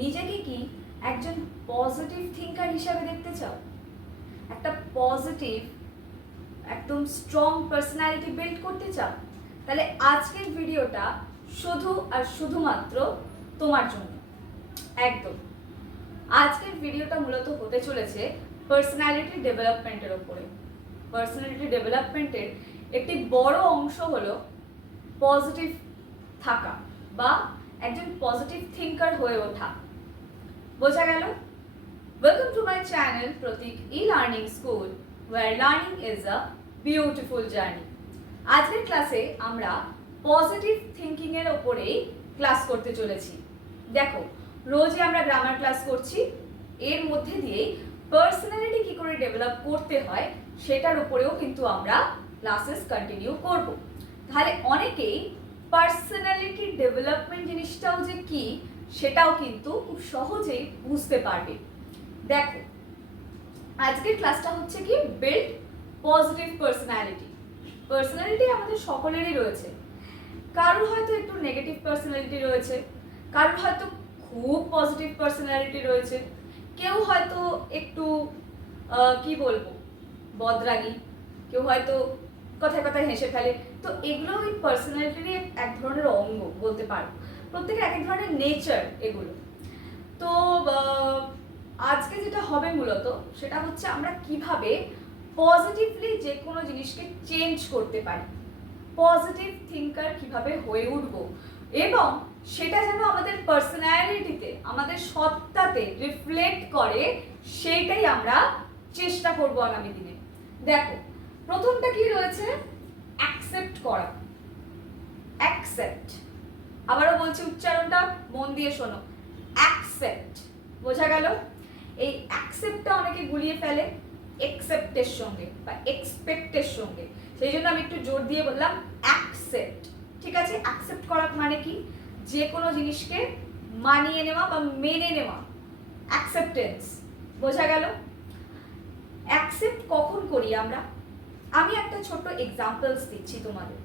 নিজেকে কি একজন পজিটিভ থিঙ্কার হিসাবে দেখতে চাও? একটা পজিটিভ একদম স্ট্রং পার্সোনালিটি বিল্ড করতে চাও? তাহলে আজকের ভিডিওটা শুধু আর শুধুমাত্র তোমার জন্য। একদম আজকের ভিডিওটা মূলত হতে চলেছে পার্সোনালিটি ডেভেলপমেন্টের ওপরে। পার্সোনালিটি ডেভেলপমেন্টের একটি বড় অংশ হলো পজিটিভ থাকা বা একজন পজিটিভ থিঙ্কার হয়ে ওঠা। বোঝা গেল? Welcome to my channel Pratik e-learning school, where learning is a beautiful journey. আজকের ক্লাসে আমরা পজিটিভ থিঙ্কিং এর ওপরেই ক্লাস করতে চলেছি। দেখো, রোজই আমরা গ্রামার ক্লাস করছি, এর মধ্যে দিয়েই পার্সোনালিটি কি করে ডেভেলপ করতে হয় সেটার উপরেও কিন্তু আমরা ক্লাসেস কন্টিনিউ করব। তাহলে অনেকেই পার্সোনালিটি ডেভেলপমেন্ট জিনিসটাও যে কি সেটাও কিন্তু খুব সহজেই বুঝতে পারবে। দেখো, আজকের ক্লাসটা হচ্ছে কি বিল্ড পজিটিভ পার্সোনালিটি। পার্সোনালিটি আমাদের সকলেরই রয়েছে। কারোর হয়তো একটু নেগেটিভ পার্সোনালিটি রয়েছে, কারোর হয়তো খুব পজিটিভ পার্সোনালিটি রয়েছে, কেউ হয়তো একটু কি বলবো বদরাগী, কেউ হয়তো কথায় কথায় হেসে ফেলে। তো এগুলো ওই পার্সোনালিটিরই এক ধরনের অঙ্গ বলতে পারো। প্রত্যেকের এক এক ধরনের নেচার এগুলো। তো আজকে যেটা হবে মূলত সেটা হচ্ছে আমরা কিভাবে পজিটিভলি যে কোনো জিনিসকে চেঞ্জ করতে পারি, পজিটিভ থিঙ্কার কিভাবে হয়ে উঠবো এবং সেটা যেন আমাদের পার্সোনালিটিতে, আমাদের সত্তাতে রিফ্লেক্ট করে, সেইটাই আমরা চেষ্টা করব আগামী দিনে। দেখো, প্রথমটা কি রয়েছে? অ্যাকসেপ্ট করা। অ্যাকসেপ্ট, আবারও বলছি, উচ্চারণটা মন দিয়ে শোনো। অ্যাকসেপ্ট, বোঝা গেল? এই অ্যাকসেপ্টটা অনেকে গুলিয়ে ফেলে এক্সেপ্টের সঙ্গে বা এক্সপেক্টের সঙ্গে, সেই জন্য আমি একটু জোর দিয়ে বললাম অ্যাকসেপ্ট। ঠিক আছে? অ্যাকসেপ্ট করা মানে কি? যে কোনো জিনিসকে মানিয়ে নেওয়া বা মেনে নেওয়া, অ্যাকসেপ্টেন্স। বোঝা গেল? অ্যাকসেপ্ট কখন করি আমরা? আমি একটা ছোট্ট এক্সাম্পলস দিচ্ছি তোমাদের।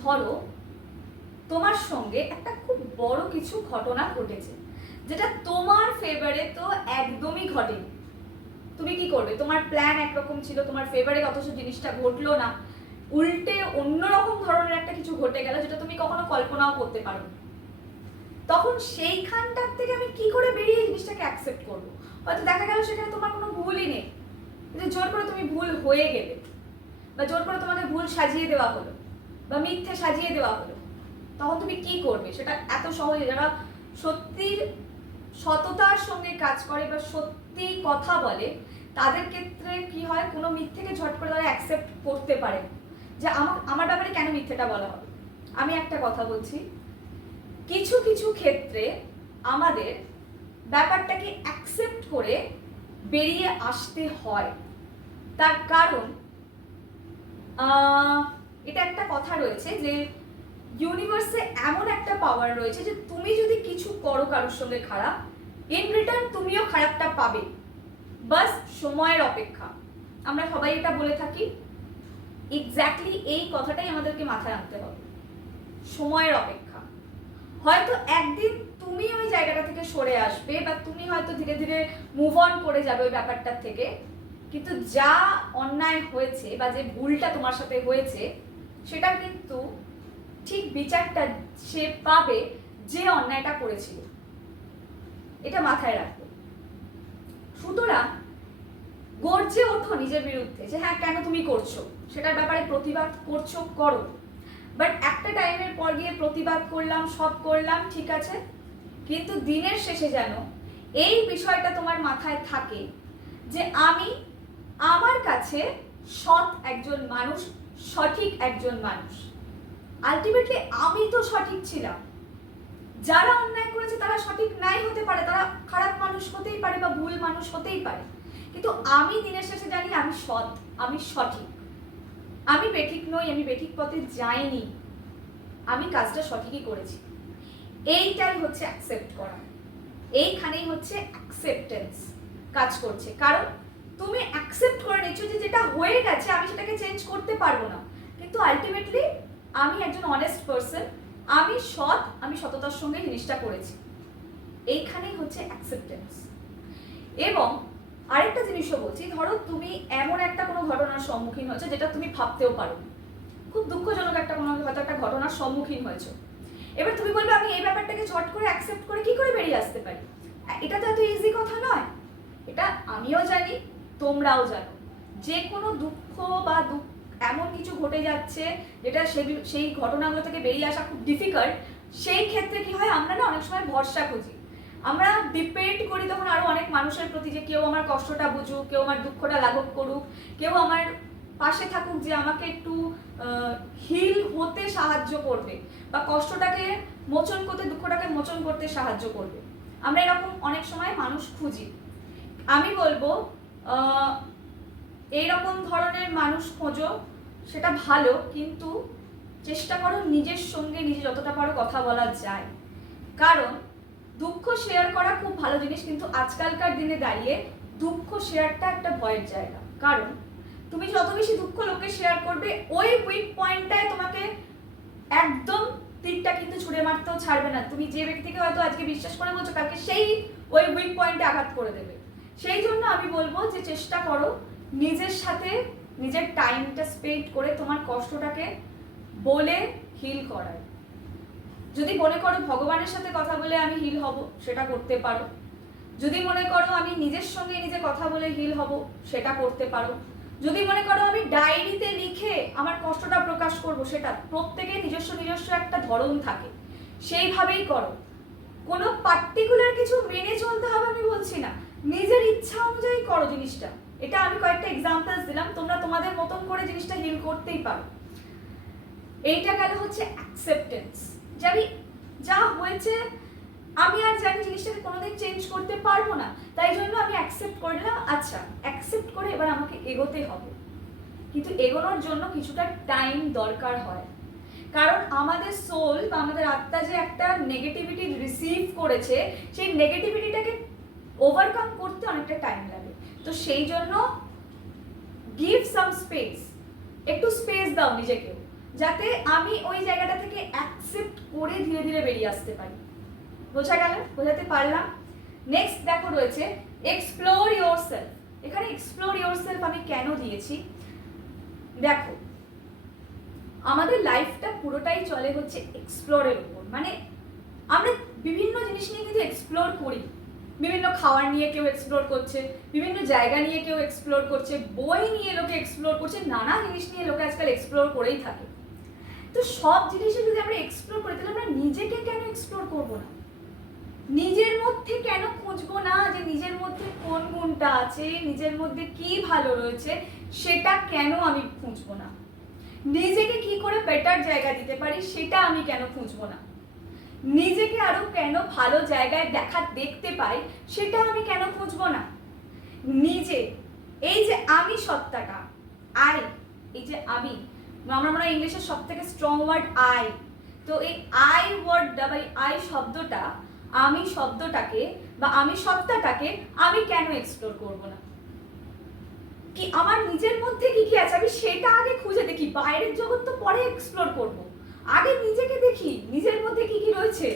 ধরো, তোমার সঙ্গে একটা খুব বড় কিছু ঘটনা ঘটেছে, যেটা তোমার ফেভারে তো একদমই ঘটেনি। তুমি কি করবে? তোমার প্ল্যান একরকম ছিল, তোমার ফেভারে অথচ জিনিসটা ঘটলো না, উল্টে অন্যরকম ধরনের একটা কিছু ঘটে গেল যেটা তুমি কখনো কল্পনাও করতে পারো। তখন সেইখানটার থেকে আমি কি করে বেরিয়ে জিনিসটাকে অ্যাকসেপ্ট করবো? হয়তো দেখা গেল সেখানে তোমার কোনো ভুলই নেই, কিন্তু জোর করে তুমি ভুল হয়ে গেলে, বা জোর করে তোমাকে ভুল সাজিয়ে দেওয়া হলো বা মিথ্যে সাজিয়ে দেওয়া হলো, তখন তুমি কি করবে? সেটা এত সহজে, যারা সত্যির সততার সঙ্গে কাজ করে বা সত্যি কথা বলে, তাদের ক্ষেত্রে কি হয়, কোনো মিথ্যেকে ঝট করে তারা অ্যাকসেপ্ট করতে পারে যে আমার ব্যাপারে কেন মিথ্যেটা বলা হবে। আমি একটা কথা বলছি, কিছু কিছু ক্ষেত্রে আমাদের ব্যাপারটাকে অ্যাকসেপ্ট করে বেরিয়ে আসতে হয়। তার কারণ এটা একটা কথা রয়েছে যে ইউনিভার্সে এমন একটা পাওয়ার রয়েছে যে তুমি যদি কিছু করো কারোর সঙ্গে খারাপ, ইন রিটার্ন তুমিও খারাপটা পাবে, বাস সময়ের অপেক্ষা। আমরা সবাই এটা বলে থাকি, এক্স্যাক্টলি এই কথাটাই আমাদেরকে মাথায় আনতে হবে। সময়ের অপেক্ষা। হয়তো একদিন তুমি ওই জায়গাটা থেকে সরে আসবে বা তুমি হয়তো ধীরে ধীরে মুভ অন করে যাবে ওই ব্যাপারটার থেকে, কিন্তু যা অন্যায় হয়েছে বা যে ভুলটা তোমার সাথে হয়েছে সেটা কিন্তু ঠিক বিচারটা সে পাবে যে অন্যায়টা করেছিল। এটা মাথায় রাখবে। সুতরাং গর্জে ওঠো নিজের বিরুদ্ধে যে হ্যাঁ, কেন তুমি করছো, সেটার ব্যাপারে প্রতিবাদ করছো, করো। বাট একটা টাইমের পর গিয়ে প্রতিবাদ করলাম, সব করলাম, ঠিক আছে, কিন্তু দিনের শেষে যেন এই বিষয়টা তোমার মাথায় থাকে যে আমি আমার কাছে সৎ একজন মানুষ, সঠিক একজন মানুষ। আলটিমেটলি আমি তো সঠিক ছিলাম, যারা অন্যায় করেছে তারা সঠিক নাই হতে পারে, তারা খারাপ মানুষ হতেই পারে বা ভুল মানুষ হতেই পারে, কিন্তু আমি দিনের শেষে জানি আমি সৎ, আমি সঠিক, আমি বেঠিক নই, আমি বেঠিক পথে যাইনি, আমি কাজটা সঠিকই করেছি। এইটাই হচ্ছে অ্যাকসেপ্ট করা। এইখানেই হচ্ছে অ্যাকসেপ্টেন্স কাজ করছে। কারণ তুমি অ্যাকসেপ্ট করে নিচ্ছ যে যেটা হয়ে গেছে আমি সেটাকে চেঞ্জ করতে পারবো না, কিন্তু আলটিমেটলি আমি একজন অনেস্ট পার্সন, আমি সৎ, আমি সততার সঙ্গে জিনিসটা করেছি। এইখানেই হচ্ছে অ্যাকসেপ্টেন্স। এবং আরেকটা জিনিসও বলছি, ধরো তুমি এমন একটা কোনো ঘটনার সম্মুখীন হয়েছে যেটা তুমি ভাবতেও পারো, খুব দুঃখজনক একটা কোনো হয়তো একটা ঘটনার সম্মুখীন হয়েছো। এবার তুমি বলবে আমি এই ব্যাপারটাকে ঝট করে অ্যাকসেপ্ট করে কি করে বেরিয়ে আসতে পারি। এটা তো এত ইজি কথা নয়। এটা আমিও জানি, তোমরাও জানো। যে কোনো দুঃখ বা এমন কিছু ঘটে যাচ্ছে যেটা সেই ঘটনাগুলো থেকে বেরিয়ে আসা খুব ডিফিকাল্ট, সেই ক্ষেত্রে কি হয়, আমরা না অনেক সময় ভরসা খুঁজি। আমরা ডিপেন্ড করি তখন আরো অনেক মানুষের প্রতি, যে কেউ আমার কষ্টটা বুঝুক, কেউ আমার দুঃখটা লাঘব করুক, কেউ আমার পাশে থাকুক, যে আমাকে একটু হিল হতে সাহায্য করবে বা কষ্টটাকে মোচন করতে, দুঃখটাকে মোচন করতে সাহায্য করবে। আমরা এরকম অনেক সময় মানুষ খুঁজি। আমি বলবো এইরকম ধরনের মানুষ খোঁজো, সেটা ভালো, কিন্তু চেষ্টা করো নিজের সঙ্গে নিজে যতটা পারো কথা বলা যায়। কারণ দুঃখ শেয়ার করা খুব ভালো জিনিস, কিন্তু আজকালকার দিনে দাঁড়িয়ে দুঃখ শেয়ারটা একটা ভয়ের জায়গা। কারণ তুমি যত বেশি দুঃখ লোকে শেয়ার করবে, ওই উইক পয়েন্টটায় তোমাকে একদম তীরটা কিন্তু ছুঁড়ে মারতেও ছাড়বে না। তুমি যে ব্যক্তিকে হয়তো আজকে বিশ্বাস করে বলছো, কালকে সেই ওই উইক পয়েন্টে আঘাত করে দেবে। সেই জন্য আমি বলবো যে চেষ্টা করো নিজের সাথে নিজের টাইমটা স্পেন্ড করে তোমার কষ্টটাকে বলে হিল করার। যদি মনে করো ভগবানের সাথে কথা বলে আমি হিল হব, সেটা করতে পারো। যদি মনে করো আমি নিজের সঙ্গে নিজে কথা বলে হিল হব, সেটা করতে পারো। যদি মনে করো আমি ডায়েরিতে লিখে আমার কষ্টটা প্রকাশ করব, সেটা প্রত্যেকের নিজস্ব নিজস্ব একটা ধরন থাকে, সেইভাবেই করো। কোনো পার্টিকুলার কিছু মেনে চলতে হবে আমি বলছি না, নিজের ইচ্ছা অনুযায়ী করো জিনিসটা। এটা আমি কয়েকটা এক্সাম্পলস দিলাম, তোমরা তোমাদের মতন করে জিনিসটা হিল করতেই পারো। এইটা গেল হচ্ছে অ্যাকসেপ্টেন্স, যে আমি যা হয়েছে আমি আর জানি জিনিসটাকে কোনোদিন চেঞ্জ করতে পারবো না, তাই জন্য আমি অ্যাকসেপ্ট করলাম। আচ্ছা, অ্যাকসেপ্ট করে এবার আমাকে এগোতে হবে, কিন্তু এগোনোর জন্য কিছুটা টাইম দরকার হয়। কারণ আমাদের সোল বা আমাদের আত্মা যে একটা নেগেটিভিটি রিসিভ করেছে, সেই নেগেটিভিটিটাকে ওভারকাম করতে অনেকটা টাইম লাগে। তো সেই জন্য গিভ সাম স্পেস, একটু স্পেস দাও নিজেকে, যাতে আমি ওই জায়গাটা থেকে অ্যাকসেপ্ট করে ধীরে ধীরে বেরিয়ে আসতে পারি। বোঝা গেল? বোঝাতে পারলাম? নেক্সট দেখো রয়েছে এক্সপ্লোর ইয়োরসেলফ। এখানে এক্সপ্লোর ইয়োরসেলফ আমি কেন দিয়েছি, দেখো আমাদের লাইফটা পুরোটাই চলে হচ্ছে এক্সপ্লোরের উপর। মানে আমরা বিভিন্ন জিনিস নিয়ে কিন্তু এক্সপ্লোর করি। বিভিন্ন খাবার নিয়ে কেউ এক্সপ্লোর করছে, বিভিন্ন জায়গা নিয়ে কেউ এক্সপ্লোর করছে, বই নিয়ে লোকে এক্সপ্লোর করছে, নানা জিনিস নিয়ে লোকে আজকাল এক্সপ্লোর করেই থাকে। তো সব জিনিসে যদি আমরা এক্সপ্লোর করি, তাহলে আমরা নিজেকে কেন এক্সপ্লোর করব না? নিজের মধ্যে কেন খুঁজবো না যে নিজের মধ্যে কোন গুণটা আছে, নিজের মধ্যে কি ভালো রয়েছে, সেটা কেন আমি খুঁজবো না? নিজেকে কি করে বেটার জায়গা দিতে পারি, সেটা আমি কেন খুঁজবো না? নিজেকে আরো কেন ভালো জায়গায় দেখতে পাই, সেটা আমি কেন খুঁজবো না? নিজে এই যে আমি সত্তাটা, আই, এই যে আমি, আমরা মনে হয় ইংলিশের সব থেকে স্ট্রং ওয়ার্ড আই। তো এই আই ওয়ার্ডটা বা আই শব্দটা, আমি শব্দটাকে বা আমি সত্তাটাকে আমি কেন এক্সপ্লোর করব না? কি আমার নিজের মধ্যে কি কি আছে আমি সেটা আগে খুঁজে দেখি। বাইরের জগৎ তো পরে এক্সপ্লোর করব, আগে নিজেকে দেখি নিজের মধ্যে কি কি রয়েছে,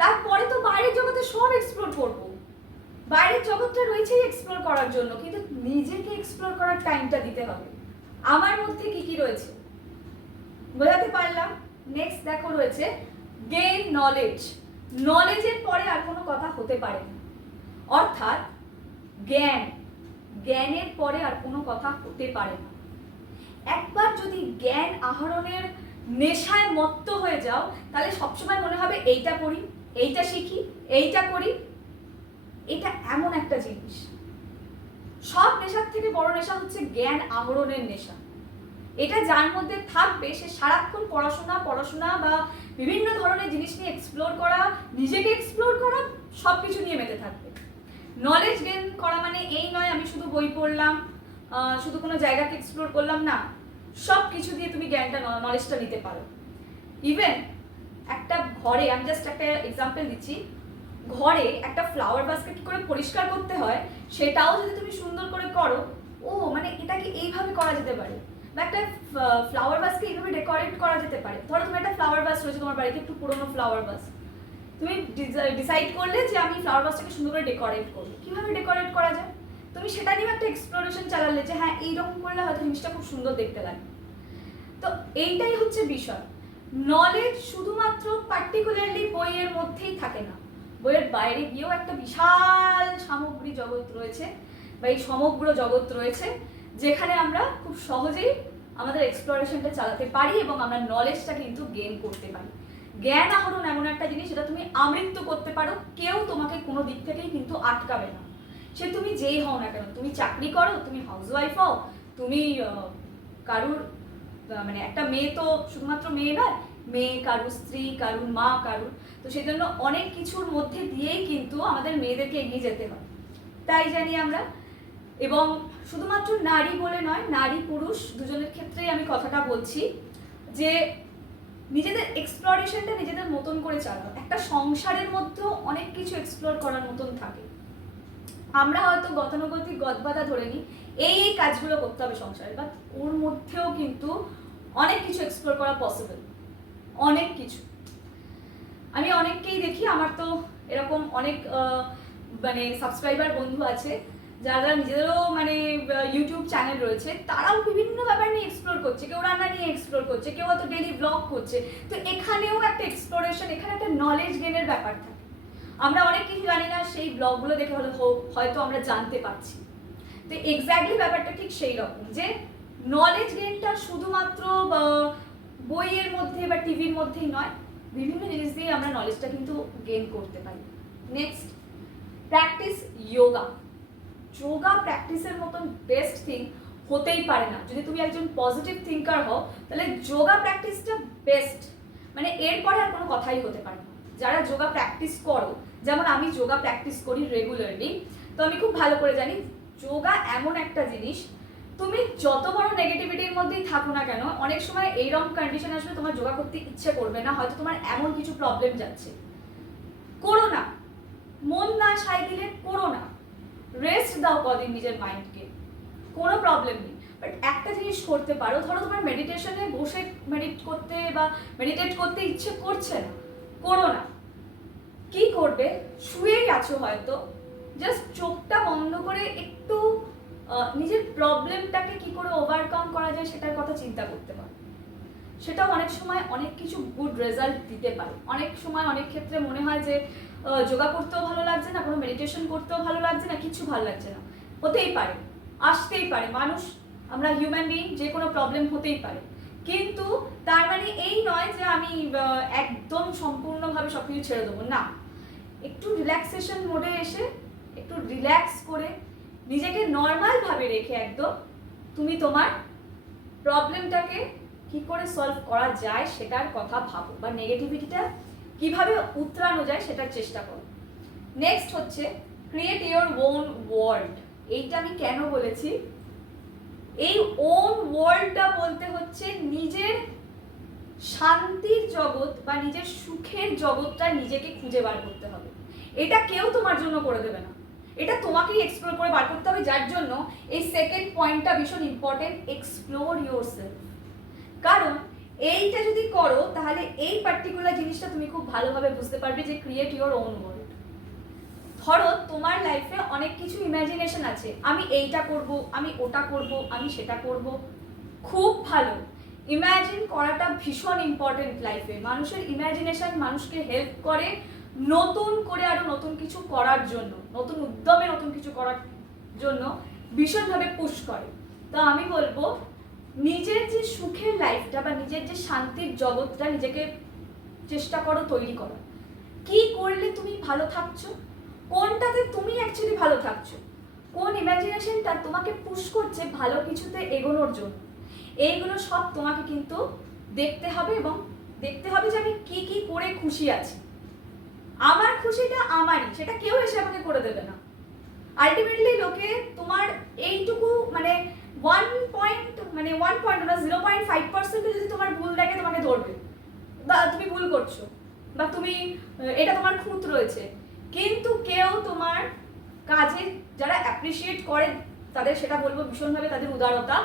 তারপরে তো বাইরের জগতে সব এক্সপ্লোর করব। বাইরের জগৎটা রয়েছেই এক্সপ্লোর করার জন্য, কিন্তু নিজেকে এক্সপ্লোর করার টাইমটা দিতে হবে। আমার মধ্যে কি কি রয়েছে, বোঝাতে পারলাম? নেক্সট দেখো রয়েছে গেইন নলেজ। নলেজের পরে আর কোনো কথা হতে পারে না, অর্থাৎ জ্ঞানের পরে আর কোনো কথা হতে পারে না। একবার যদি জ্ঞান আহরণের নেশায় মত্ত হয়ে যাও, তাহলে সবসময় মনে হবে এইটা করি, এইটা শিখি, এইটা করি। এটা এমন একটা জিনিস, সব নেশার থেকে বড় নেশা হচ্ছে জ্ঞান আহরণের নেশা। এটা যার মধ্যে থাকবে, সে সারাক্ষণ পড়াশোনা বা বিভিন্ন ধরনের জিনিস নিয়ে এক্সপ্লোর করা, নিজেকে এক্সপ্লোর করা, সবকিছু নিয়ে মেতে থাকবে। নলেজ গেইন করা মানে এই নয় আমি শুধু বই পড়লাম, শুধু কোনো জায়গাকে এক্সপ্লোর করলাম, না, সব কিছু দিয়ে তুমি জ্ঞানটা নলেজটা নিতে পারো। ইভেন একটা ঘরে, আমি জাস্ট একটা এক্সাম্পল দিচ্ছি, ঘরে একটা ফ্লাওয়ার বাস্কেট কি করে পরিষ্কার করতে হয় সেটাও যদি তুমি সুন্দর করে করো, ও মানে এটাকে এইভাবে করা যেতে পারে, বা একটা ফ্লাওয়ার বাসকে এইভাবে ডেকোরেট করা যেতে পারে। ধরো তুমি একটা ফ্লাওয়ার বাস রয়েছে তোমার বাড়িতে, একটু পুরোনো ফ্লাওয়ার বাস, তুমি ডিসাইড করলে যে আমি ফ্লাওয়ার ভাসটাকে সুন্দর করে ডেকোরেট করবো, কীভাবে ডেকোরেট করা যায় তুমি সেটা নিয়ে একটা এক্সপ্লোরেশন চালালে যে হ্যাঁ এইরকম করলে হয়তো জিনিসটা খুব সুন্দর দেখতে লাগে। তো এইটাই হচ্ছে বিষয়। নলেজ শুধুমাত্র পার্টিকুলারলি বইয়ের মধ্যেই থাকে না, বইয়ের বাইরে গিয়েও একটা বিশাল সামগ্রী জগৎ রয়েছে বা এই সমগ্র জগৎ রয়েছে, যেখানে আমরা খুব সহজেই আমাদের এক্সপ্লোরেশনটা চালাতে পারি এবং আমরা নলেজটা কিন্তু গেইন করতে পারি। জ্ঞান আহরণ এমন একটা জিনিস যেটা তুমি আমৃত্যু করতে পারো, কেউ তোমাকে কোনো দিক থেকেই কিন্তু আটকাবে না। সে তুমি যেই হও না কেন, তুমি চাকরি করো, তুমি হাউসওয়াইফ হও, তুমি কারুর মানে একটা মেয়ে তো শুধুমাত্র মেয়ে নয়, মেয়ে কারুর স্ত্রী, কারুর মা, কারুর, তো সেই জন্য অনেক কিছুর মধ্যে দিয়েই কিন্তু আমাদের মেয়েদেরকে এগিয়ে যেতে হয়, তাই জানি আমরা। এবং শুধুমাত্র নারী বলে নয়, নারী পুরুষ দুজনের ক্ষেত্রেই আমি কথাটা বলছি যে নিজেদের এক্সপ্লোরেশনটা নিজেদের মতন করে চালাও। একটা সংসারের মধ্যেও অনেক কিছু এক্সপ্লোর করার মতন থাকে। আমরা হয়তো গতানুগতিক গদবাধা ধরে নিই এই কাজগুলো করতে হবে সংসারে, বাট ওর মধ্যেও কিন্তু অনেক কিছু এক্সপ্লোর করা পসিবল, অনেক কিছু। আমি অনেককেই দেখি, আমার তো এরকম অনেক মানে সাবস্ক্রাইবার বন্ধু আছে যারা নিজেদেরও মানে ইউটিউব চ্যানেল রয়েছে, তারাও বিভিন্ন ব্যাপার নিয়ে এক্সপ্লোর করছে, কেউ রান্না নিয়ে এক্সপ্লোর করছে, কেউ হয়তো ডেইলি ব্লগ করছে। তো এখানেও একটা এক্সপ্লোরেশন, এখানে একটা নলেজ গেনের ব্যাপার থাকে। আমরা অনেক কিছু জানি না, সেই ব্লগগুলো দেখে হয়তো আমরা জানতে পারছি। তো এক্স্যাক্টলি ব্যাপারটা ঠিক সেই রকম যে নলেজ গেনটা শুধুমাত্র বইয়ের মধ্যে বা টিভির মধ্যেই নয়, বিভিন্ন জিনিস দিয়ে আমরা নলেজটা কিন্তু গেইন করতে পারি। Next, practice yoga. যোগা প্র্যাকটিসের মতন বেস্ট থিং হতেই পারে না। যদি তুমি একজন পজিটিভ থিঙ্কার হও তাহলে যোগা প্র্যাকটিসটা বেস্ট, মানে এরপরে আর কোনো কথাই হতে পারে না। যারা যোগা প্র্যাকটিস করো, যেমন আমি যোগা প্র্যাকটিস করি রেগুলারলি, তো আমি খুব ভালো করে জানি যোগা এমন একটা জিনিস, তুমি যত বড় নেগেটিভিটির মধ্যেই থাকো না কেন, অনেক সময় এইরকম কন্ডিশন আসবে তোমার যোগা করতে ইচ্ছে করবে না, হয়তো তোমার এমন কিছু প্রবলেম যাচ্ছে, করো না। মন না সায় দিলে করো না, রেস্ট দাও কদিন নিজের মাইন্ডকে, কোনো প্রবলেম নেই। বাট একটা জিনিস করতে পারো, ধরো তোমার মেডিটেশনে বসে মেডিটেট করতে ইচ্ছে করছে না, করো না। কি করবে, শুয়েই আছো হয়তো, জাস্ট চোখটা বন্ধ করে একটু নিজের প্রবলেমটাকে কি করে ওভারকাম করা যায় সেটার কথা চিন্তা করতে পারো। সেটাও অনেক সময় অনেক কিছু গুড রেজাল্ট দিতে পারে। অনেক সময় অনেক ক্ষেত্রে মনে হয় যে যোগা করতেও ভালো লাগছে না, কোনো মেডিটেশন করতেও ভালো লাগছে না, কিছু ভালো লাগছে না। হতেই পারে, আসতেই পারে, মানুষ, আমরা হিউম্যান বিইং, যে কোনো প্রবলেম হতেই পারে। কিন্তু তার মানে এই নয় যে আমি একদম সম্পূর্ণভাবে সব কিছু ছেড়ে দেবো না। একটু রিল্যাক্সেশন মোডে এসে একটু রিল্যাক্স করে নিজেকে নর্মালভাবে রেখে একদম তুমি তোমার প্রবলেমটাকে কি করে সলভ করা যায় সেটার কথা ভাবো, বা নেগেটিভিটিটা কিভাবে উতরানো যায় সেটার চেষ্টা করো। নেক্সট হচ্ছে ক্রিয়েট ইওর ওন ওয়ার্ল্ড। এইটা আমি কেন বলেছি, এই ওন ওয়ার্ল্ডটা বলতে হচ্ছে নিজের শান্তির জগৎ বা নিজের সুখের জগৎটা নিজেকে খুঁজে বার করতে হবে। এটা কেউ তোমার জন্য করে দেবে না, এটা তোমাকেই এক্সপ্লোর করে বার করতে হবে। যার জন্য এই সেকেন্ড পয়েন্টটা ভীষণ ইম্পর্টেন্ট, এক্সপ্লোর ইয়োরসেলফ। কারণ এইটা যদি করো তাহলে এই পার্টিকুলার জিনিসটা তুমি খুব ভালোভাবে বুঝতে পারবে যে ক্রিয়েট ইওর ওন ওয়ার্ল্ড। ধরো তোমার লাইফে অনেক কিছু ইমাজিনেশন আছে, আমি এইটা করব, আমি ওটা করব, আমি সেটা করব, খুব ভালো। ইমাজিন করাটা ভীষণ ইম্পর্টেন্ট লাইফে। মানুষের ইমাজিনেশন মানুষকে হেল্প করে নতুন করে আরো নতুন কিছু করার জন্য, নতুন উদ্যমে নতুন কিছু করার জন্য ভীষণভাবে পুশ করে। তো আমি বলবো নিজের যে সুখের লাইফটা বা নিজের যে শান্তির জগৎটা নিজেকে চেষ্টা করো তৈরি করো। কি করলে তুমি ভালো থাকছো, কোনটাতে তুমি অ্যাকচুয়ালি ভালো থাকছো, কোন ইমাজিনেশনটা তোমাকে পুশ করছে ভালো কিছুতে এগোনোর জন্য, এইগুলো সব তোমাকে কিন্তু দেখতে হবে এবং দেখতে হবে যে আমি কি কি করে খুশি আছি। আমার খুশিটা আমারই, সেটা কেউ এসে আমাকে করে দেবে না। আলটিমেটলি লোকে তোমার এইটুকু মানে 0.5% যদি তোমার ভুল দেখে তোমাকে ধরবে, বা তুমি ভুল করছো, বা তুমি এটা তোমার খুঁত রয়েছে। কিন্তু কেউ তোমার কাজে যারা অ্যাপ্রিসিয়েট করে তাদের সেটা বলবো ভীষণভাবে তাদের উদারতা,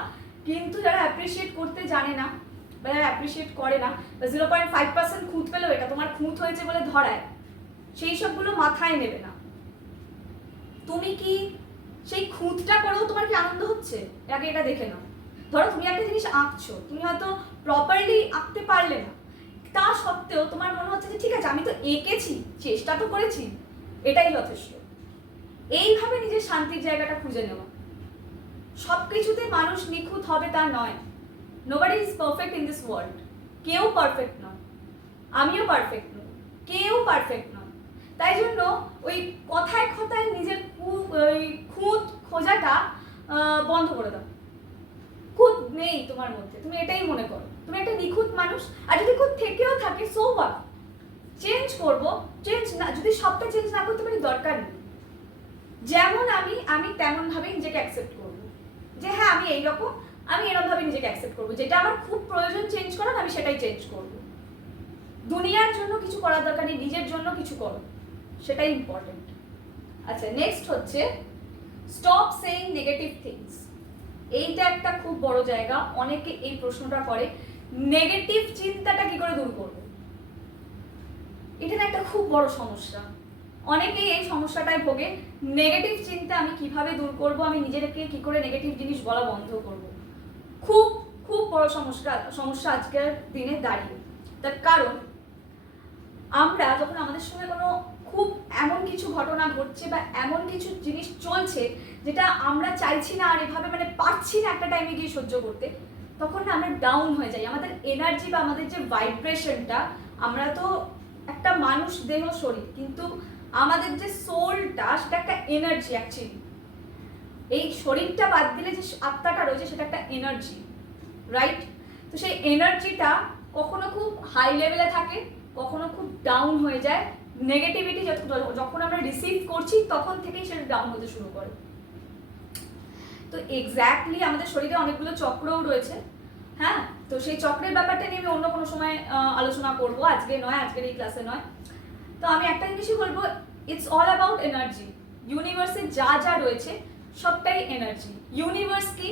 কিন্তু যারা অ্যাপ্রিসিয়েট করতে জানে না বা যারা অ্যাপ্রিসিয়েট করে না, 0.5% খুঁত পেলেও এটা তোমার খুঁত হয়েছে বলে ধরায়, সেই সবগুলো মাথায় নেবে না। তুমি কি সেই খুঁতটা করেও তোমার কি আনন্দ হচ্ছে, আগে এটা দেখে নাও। ধরো তুমি একটা জিনিস আঁকছো, তুমি হয়তো প্রপারলি আঁকতে পারলে না, তা সত্ত্বেও তোমার মনে হচ্ছে যে ঠিক আছে আমি তো এঁকেছি, চেষ্টা তো করেছি, এটাই যথেষ্ট। এইভাবে নিজের শান্তির জায়গাটা খুঁজে নেওয়া। সব কিছুতে মানুষ নিখুঁত হবে তা নয়। Nobody is perfect in this world. কেউ পারফেক্ট নয়, আমিও পারফেক্ট নই, কেউ পারফেক্ট নয়। তাই জন্য ওই কথায় কথায় নিজের খুঁত খোঁজাটা বন্ধ করে দাও। খুঁত নেই তোমার মধ্যে, তুমি এটাই মনে করো তুমি একটা নিখুঁত মানুষ। আর যদি খুঁত থেকেও থাকে, সো হোয়াট, চেঞ্জ করবো, চেঞ্জ না, যদি সবটা চেঞ্জ না করতে পারি দরকার নেই। যেমন আমি তেমন ভাবে নিজেকে অ্যাকসেপ্ট করবো যে হ্যাঁ আমি এইরকম, আমি এরকম ভাবে নিজেকে অ্যাকসেপ্ট করবো। যেটা আমার খুব প্রয়োজন চেঞ্জ করার, আমি সেটাই চেঞ্জ করবো। দুনিয়ার জন্য কিছু করার দরকার নেই, নিজের জন্য কিছু করো, সেটাই ইম্পর্টেন্ট। আচ্ছা, নেক্সট হচ্ছে স্টপ সেইং নেগেটিভ থিংস। এইটা একটা খুব বড় জায়গা। অনেকে এই প্রশ্নটা করে, নেগেটিভ চিন্তাটা কি করে দূর করবো? এটা একটা খুব বড় সমস্যা। অনেকেই এই সমস্যাটায় ভোগে। নেগেটিভ চিন্তা আমি কিভাবে দূর করব, আমি নিজেকে কি করে নেগেটিভ জিনিস বলা বন্ধ করব, খুব খুব বড় সমস্যা আজকের দিনে দাঁড়িয়ে। তার কারণ আমরা যখন আমাদের সঙ্গে কোনো খুব এমন কিছু ঘটনা ঘটছে বা এমন কিছু জিনিস চলছে যেটা আমরা চাইছি না আর এভাবে পারছি না একটা টাইমে গিয়ে সহ্য করতে, তখন না আমরা ডাউন হয়ে যাই। আমাদের এনার্জি বা আমাদের যে ভাইব্রেশনটা, আমরা তো একটা মানুষ দেহ শরীর, কিন্তু আমাদের যে সোলটা সেটা একটা এনার্জি অ্যাকচুয়ালি। এই শরীরটা বাদ দিলে যে আত্মাটা রয়েছে সেটা একটা এনার্জি, রাইট? তো সেই এনার্জিটা কখনো খুব হাই লেভেলে থাকে, কখনো খুব ডাউন হয়ে যায়। নেগেটিভিটি যখন আমরা রিসিভ করছি তখন থেকেই সেটা ডাউন হতে শুরু করে। তো এক্স্যাক্টলি আমাদের শরীরে অনেকগুলো চক্রও রয়েছে, হ্যাঁ। তো সেই চক্রের ব্যাপারটা নিয়ে আমি অন্য কোনো সময় আলোচনা করব, আজকে নয়, আজকের এই ক্লাসে নয়। তো আমি একটা জিনিসই বলবো, ইটস অল অ্যাবাউট এনার্জি। ইউনিভার্সে যা যা রয়েছে সবটাই এনার্জি। ইউনিভার্স কি?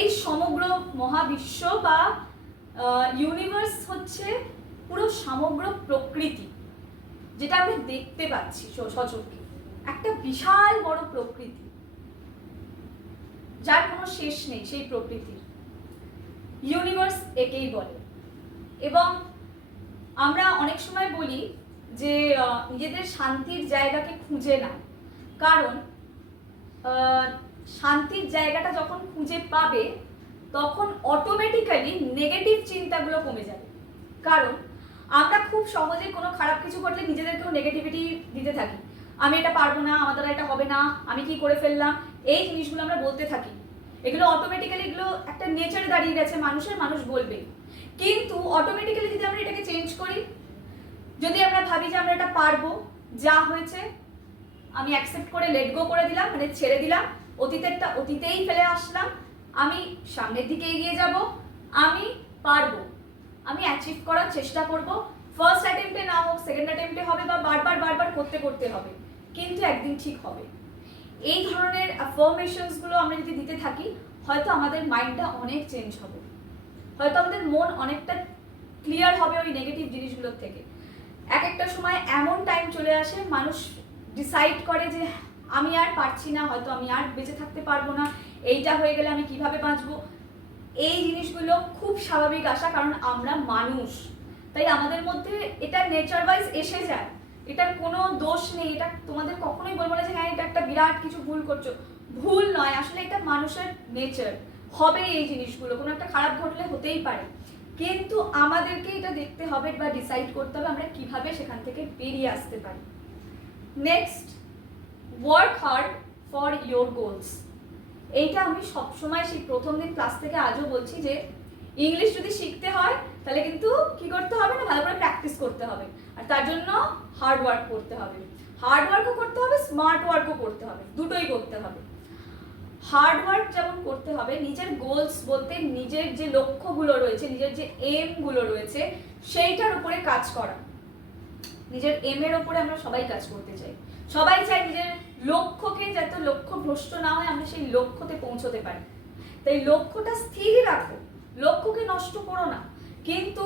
এই সমগ্র মহাবিশ্ব বা ইউনিভার্স হচ্ছে পুরো সমগ্র প্রকৃতি, যেটা আমরা দেখতে পাচ্ছি সচক্ষে। একটা বিশাল বড় প্রকৃতি, যার কোনো শেষ নেই সেই প্রকৃতির। ইউনিভার্স একেই বলে। এবং আমরা অনেক সময় বলি যে নিজেদের শান্তির জায়গাকে খুঁজে নাও, কারণ শান্তির জায়গাটা যখন খুঁজে পাবে তখন অটোমেটিক্যালি নেগেটিভ চিন্তাগুলো কমে যাবে। কারণ আমরা খুব সহজে কোনো খারাপ কিছু করলে নিজেদেরকেও নেগেটিভিটি দিতে থাকি। আমি এটা পারবো না, আমার দ্বারা এটা হবে না, আমি কি করে ফেললাম, এই জিনিসগুলো আমরা বলতে থাকি। এগুলো অটোমেটিক্যালি, এগুলো একটা নেচারে দাঁড়িয়ে গেছে মানুষের, মানুষ বলবে। কিন্তু অটোমেটিক্যালি যদি আমরা এটাকে চেঞ্জ করি, যদি আমরা ভাবি যে আমরা এটা পারবো, যা হয়েছে আমি অ্যাকসেপ্ট করে লেট গো করে দিলাম, ছেড়ে দিলাম, অতীতেরটা অতীতেই ফেলে আসলাম, আমি সামনের দিকে এগিয়ে যাব, আমি পারবো, আমি অ্যাচিভ করার চেষ্টা করব। ফার্স্ট অ্যাটেম্পটে না হোক, সেকেন্ড অ্যাটেম্পটে হবে বা বারবার বারবার করতে করতে হবে, কিন্তু একদিন ঠিক হবে। এই ধরনের অ্যাফার্মেশনসগুলো আমরা যদি দিতে থাকি, হয়তো আমাদের মাইন্ডটা অনেক চেঞ্জ হবে, হয়তো আমাদের মন অনেকটা ক্লিয়ার হবে ওই নেগেটিভ জিনিসগুলোর থেকে। এক একটা সময় এমন টাইম চলে আসে, মানুষ ডিসাইড করে যে আমি আর পারছি না, হয়তো আমি আর বেঁচে থাকতে পারবো না, এইটা হয়ে গেলে আমি কিভাবে বাঁচবো। এই জিনিসগুলো খুব স্বাভাবিক আসা, কারণ আমরা মানুষ, তাই আমাদের মধ্যে এটা নেচার ওয়াইজ এসে যায়। এটার কোনো দোষ নেই। এটা তোমাদের কখনোই বলবো না যে হ্যাঁ এটা একটা বিরাট কিছু ভুল করছো, ভুল নয়, আসলে এটা মানুষের নেচার। হবে এই জিনিসগুলো, কোনো একটা খারাপ ঘটলে হতেই পারে, কিন্তু আমাদেরকে এটা দেখতে হবে বা ডিসাইড করতে হবে আমরা কিভাবে সেখান থেকে বেরিয়ে আসতে পারি। Next, work hard for your goals. এইটা আমি সবসময় সেই প্রথম দিন ক্লাস থেকে আজও বলছি যে ইংলিশ যদি শিখতে হয় তাহলে কিন্তু কি করতে হবে না, ভালো করে প্র্যাকটিস করতে হবে, আর তার জন্য হার্ড ওয়ার্ক করতে হবে। হার্ড ওয়ার্কও করতে হবে, স্মার্ট ওয়ার্কও করতে হবে, দুটোই করতে হবে। হার্ড ওয়ার্ক যেমন করতে হবে, নিজের গোলস বলতে নিজের যে লক্ষ্যগুলো রয়েছে, নিজের যে এমগুলো রয়েছে সেইটার উপরে কাজ করা। নিজের এমের উপরে আমরা সবাই কাজ করতে চাই, সবাই চাই নিজের লক্ষ্যকে যাতে লক্ষ্য ভ্রষ্ট না হয়, আমরা সেই লক্ষ্যতে পৌঁছতে পারি। তাই লক্ষ্যটা স্থিরই রাখো, লক্ষ্যকে নষ্ট করো না, কিন্তু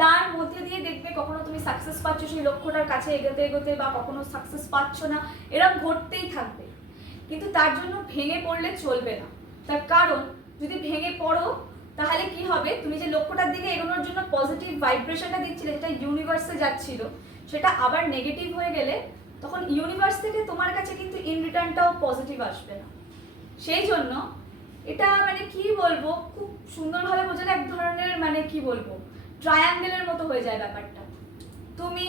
তার মধ্যে দিয়ে দেখবে কখনো তুমি সাকসেস পাচ্ছ সেই লক্ষ্যটার কাছে এগোতে এগোতে, বা কখনো সাকসেস পাচ্ছ না, এরকম ঘটতেই থাকবে। কিন্তু তার জন্য ভেঙে পড়লে চলবে না। তার কারণ যদি ভেঙে পড়ো তাহলে কি হবে, তুমি যে লক্ষ্যটার দিকে এগোনোর জন্য পজিটিভ ভাইব্রেশনটা দিচ্ছিলে, যেটা ইউনিভার্সে যাচ্ছিল, সেটা আবার নেগেটিভ হয়ে গেলে তখন ইউনিভার্স থেকে তোমার কাছে কিন্তু ইন রিটার্নটাও পজিটিভ আসবে না। সেই জন্য এটা মানে কি বলবো, খুব সুন্দরভাবে বোঝালে এক ধরনের মানে কি বলবো ট্রায়াঙ্গেলের মতো হয়ে যায় ব্যাপারটা। তুমি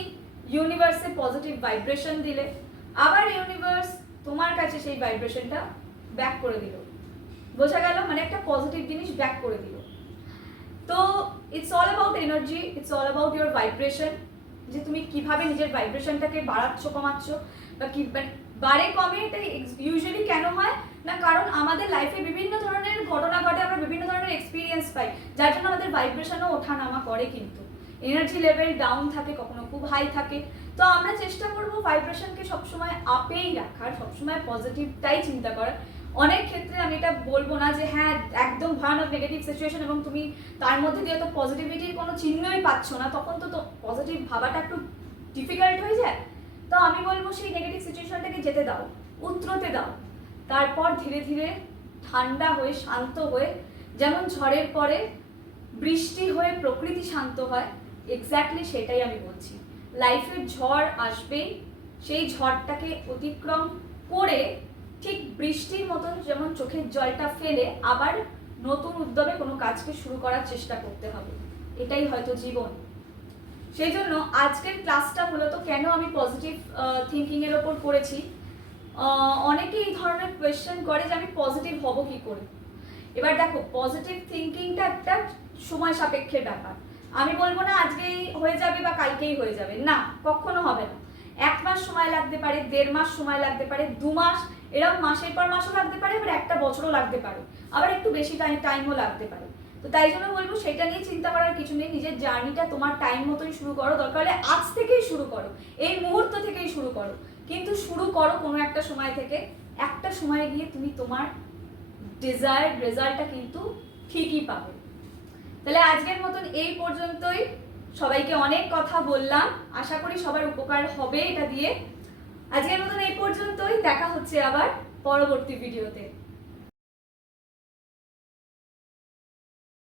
ইউনিভার্সে পজিটিভ ভাইব্রেশন দিলে, আবার ইউনিভার্স তোমার কাছে সেই ভাইব্রেশনটা ব্যাক করে দিল। বোঝা গেল, মানে একটা পজিটিভ জিনিস ব্যাক করে দিল। তো it's all about energy, it's all about your vibration, যে তুমি কিভাবে নিজের ভাইব্রেশনটাকে বাড়াচ্ছ কমাচ্ছ, বা কি বাড়ে কমে। এটা ইউজুয়ালি কেন হয় না, কারণ আমাদের লাইফে বিভিন্ন ধরনের ঘটনা ঘটে, আমরা বিভিন্ন ধরনের এক্সপিরিয়েন্স পাই, যার জন্য আমাদের ভাইব্রেশনও ওঠানামা করে, কিন্তু এনার্জি লেভেল ডাউন থাকে, কখনো খুব হাই থাকে। তো আমরা চেষ্টা করবো ভাইব্রেশনকে সবসময় আপেই রাখার, সবসময় পজিটিভটাই চিন্তা করার। অনেক ক্ষেত্রে আমি এটা বলবো না যে হ্যাঁ একদম ভয়ানক নেগেটিভ সিচুয়েশন এবং তুমি তার মধ্যে দিয়ে তো পজিটিভিটির কোনো চিহ্নই পাচ্ছ না, তখন তো পজিটিভ ভাবাটা একটু ডিফিকাল্ট হয়ে যায়। তো আমি বলবো সেই নেগেটিভ সিচুয়েশনটাকে যেতে দাও, উতরোতে দাও, তারপর ধীরে ধীরে ঠান্ডা হয়ে শান্ত হয়ে, যেমন ঝড়ের পরে বৃষ্টি হয়ে প্রকৃতি শান্ত হয়, এক্স্যাক্টলি সেটাই আমি বলছি। লাইফের ঝড় আসবেই, সেই ঝড়টাকে অতিক্রম করে ঠিক বৃষ্টির মতন যেমন চোখের জলটা ফেলে আবার নতুন উদ্যমে কোনো কাজকে শুরু করার চেষ্টা করতে হবে। এটাই হয়তো জীবন। সেই জন্য আজকের ক্লাসটা মূলত কেন আমি পজিটিভ থিঙ্কিং এর ওপর করেছি, অনেকে এই ধরনের কোয়েশ্চেন করে যে আমি পজিটিভ হব কি করে। এবার দেখো, পজিটিভ থিঙ্কিংটা একটা সময় সাপেক্ষের ব্যাপার। আমি বলবো না আজকেই হয়ে যাবে বা কালকেই হয়ে যাবে, না, কখনো হবে না। 1 মাস সময় লাগতে পারে, 1.5 মাস সময় লাগতে পারে, 2 মাস, এরকম মাসের পর মাসও লাগতে পারে, আবার 1টা বছরও লাগতে পারে, আবার একটু বেশি টাইমও লাগতে পারে। তো তাই জন্য বলবো সেটা নিয়ে চিন্তা করার কিছু নেই। নিজের জার্নিটা তোমার টাইম মতোই শুরু করো, দরকার হলে আজ থেকেই শুরু করো, এই মুহূর্ত থেকেই শুরু করো, কিন্তু শুরু করো কোনো একটা সময় থেকে। একটা সময়ে গিয়ে তুমি তোমার ডিজায়ার্ড রেজাল্টটা কিন্তু ঠিকই পাবে। তাহলে আজকের মতন এই পর্যন্তই। সবাইকে অনেক কথা বললাম, আশা করি সবার উপকার হবে এটা দিয়ে। আজকের মতন এই পর্যন্তই, দেখা হচ্ছে আবার পরবর্তী ভিডিওতে।